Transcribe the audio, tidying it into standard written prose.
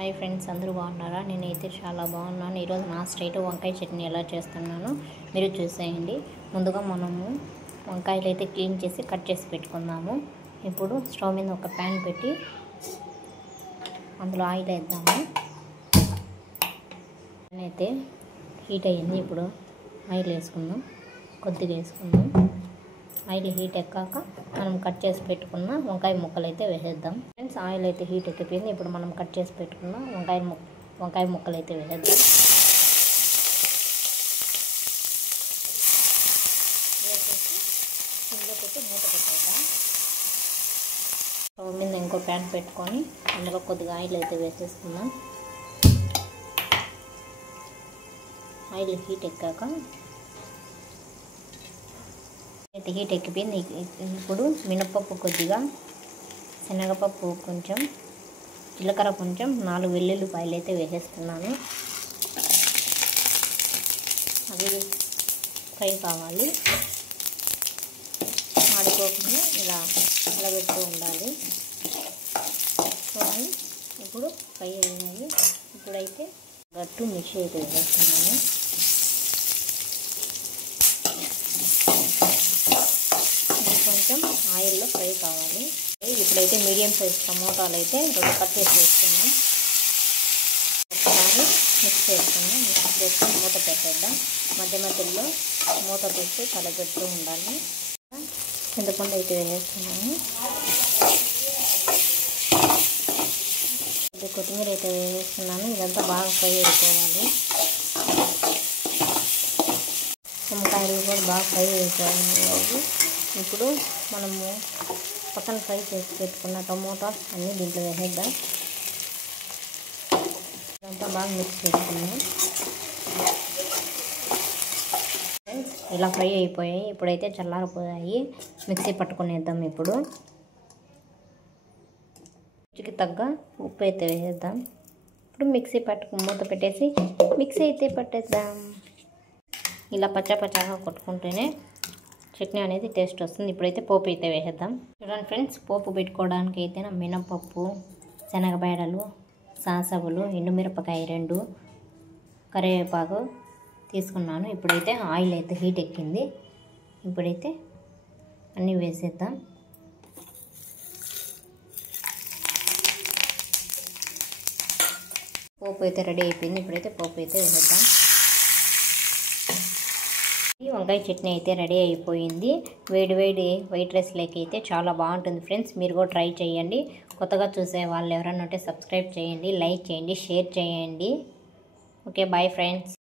Hi friends, అందరూ బాగున్నారా? నేనైతే చాలా బాగున్నాను. ఈరోజు నా స్ట్రైట్ వంకాయ చట్నీ ఎలా చేస్తున్నానో మీరు చూసేయండి. ముందుగా మనము వంకాయలు అయితే క్లీన్ చేసి కట్ చేసి పెట్టుకుందాము. ఇప్పుడు స్టవ్ మీద ఒక ప్యాన్ పెట్టి అందులో ఆయిల్ వేద్దాము. అయితే హీట్ అయ్యింది. ఇప్పుడు ఆయిల్ వేసుకుందాం, కొద్దిగా వేసుకుందాం. ఆయిల్ హీట్ ఎక్కాక మనం కట్ చేసి పెట్టుకున్న వంకాయ ముక్కలు అయితే వేసేద్దాం. ఫ్రెండ్స్, ఆయిల్ అయితే హీట్ ఎక్కిపోయింది. ఇప్పుడు మనం కట్ చేసి పెట్టుకున్న వంకాయ ముక్కలు అయితే వేసేద్దాం. వేసేసి ఇందులో పెట్టి మూత పెట్టేద్దాం. స్టవ్ మీద ఇంకో ప్యాన్ పెట్టుకొని అందులో కొద్దిగా ఆయిల్ అయితే వేసేసుకుందాం. ఆయిల్ హీట్ ఎక్కాక అయితే హీట్ ఎక్కిపోయింది. ఇప్పుడు మినపప్పు కొద్దిగా, శనగపప్పు కొంచెం, జీలకర్ర కొంచెం, 4 వెల్లుల్లిపాయలు అయితే వేసేస్తున్నాను. అవి ఫ్రై కావాలి, మాడిపోకుండా ఇలా కలబెడుతూ ఉండాలి. చూడండి, ఇప్పుడు ఫ్రై అయినాయి. ఇప్పుడైతే గట్టు మిర్చి అయితే వేసేస్తున్నాను. కొంచెం ఆయిల్లో ఫ్రై కావాలి. ఇప్పుడైతే మీడియం సైజ్ టమోటాలు అయితే 2 కట్ చేసి వేసుకున్నాం. ఒకసారి మిక్స్ చేసుకున్నాం. మిక్స్ చేసుకొని మూత పెట్టేద్దాం. మధ్య మధ్యలో మూత పెట్టి కలపెడుతూ ఉండాలి. చింతపండు అయితే వేసేస్తున్నాము. కొత్తిమీర అయితే వేసేస్తున్నాను. ఇదంతా బాగా ఫ్రై అయిపోవాలి. వంకాయలు కూడా బాగా ఫ్రై అయిపోయాయి. ఇప్పుడు మనము పక్కన ఫ్రై చేసి పెట్టుకున్న టమోటాస్ అన్నీ దీంట్లో వేసేద్దాం. ఇదంతా బాగా మిక్స్ చేసుకున్నాం. ఇలా ఫ్రై అయిపోయాయి. ఇప్పుడైతే చల్లారిపోయాయి. మిక్సీ పట్టుకునేద్దాం. ఇప్పుడు రుచికి తగ్గ ఉప్పు అయితే వేసేద్దాం. ఇప్పుడు మిక్సీ మూత పెట్టేసి మిక్సీ అయితే పట్టేద్దాం. ఇలా పచ్చగా కొట్టుకుంటేనే చట్నీ అనేది టేస్ట్ వస్తుంది. ఇప్పుడైతే పోపు అయితే వేసేద్దాం. చూడండి ఫ్రెండ్స్, పోపు పెట్టుకోవడానికి అయితే మినపప్పు, శనగబేడలు, సాసవులు, ఎండుమిరపకాయ 2, కరివేపాకు తీసుకున్నాను. ఇప్పుడైతే ఆయిల్ అయితే హీట్ ఎక్కింది. ఇప్పుడైతే అన్నీ వేసేద్దాం. పోపు అయితే రెడీ అయిపోయింది. ఇప్పుడైతే పోపు అయితే వేసేద్దాం. ఈ వంకాయ చట్నీ అయితే రెడీ అయిపోయింది. వేడి వైట్ రైస్ లేక అయితే చాలా బాగుంటుంది ఫ్రెండ్స్. మీరు కూడా ట్రై చేయండి. కొత్తగా చూసే వాళ్ళు ఎవరైనా ఉంటే సబ్స్క్రైబ్ చేయండి, లైక్ చేయండి, షేర్ చేయండి. Okay, bye friends.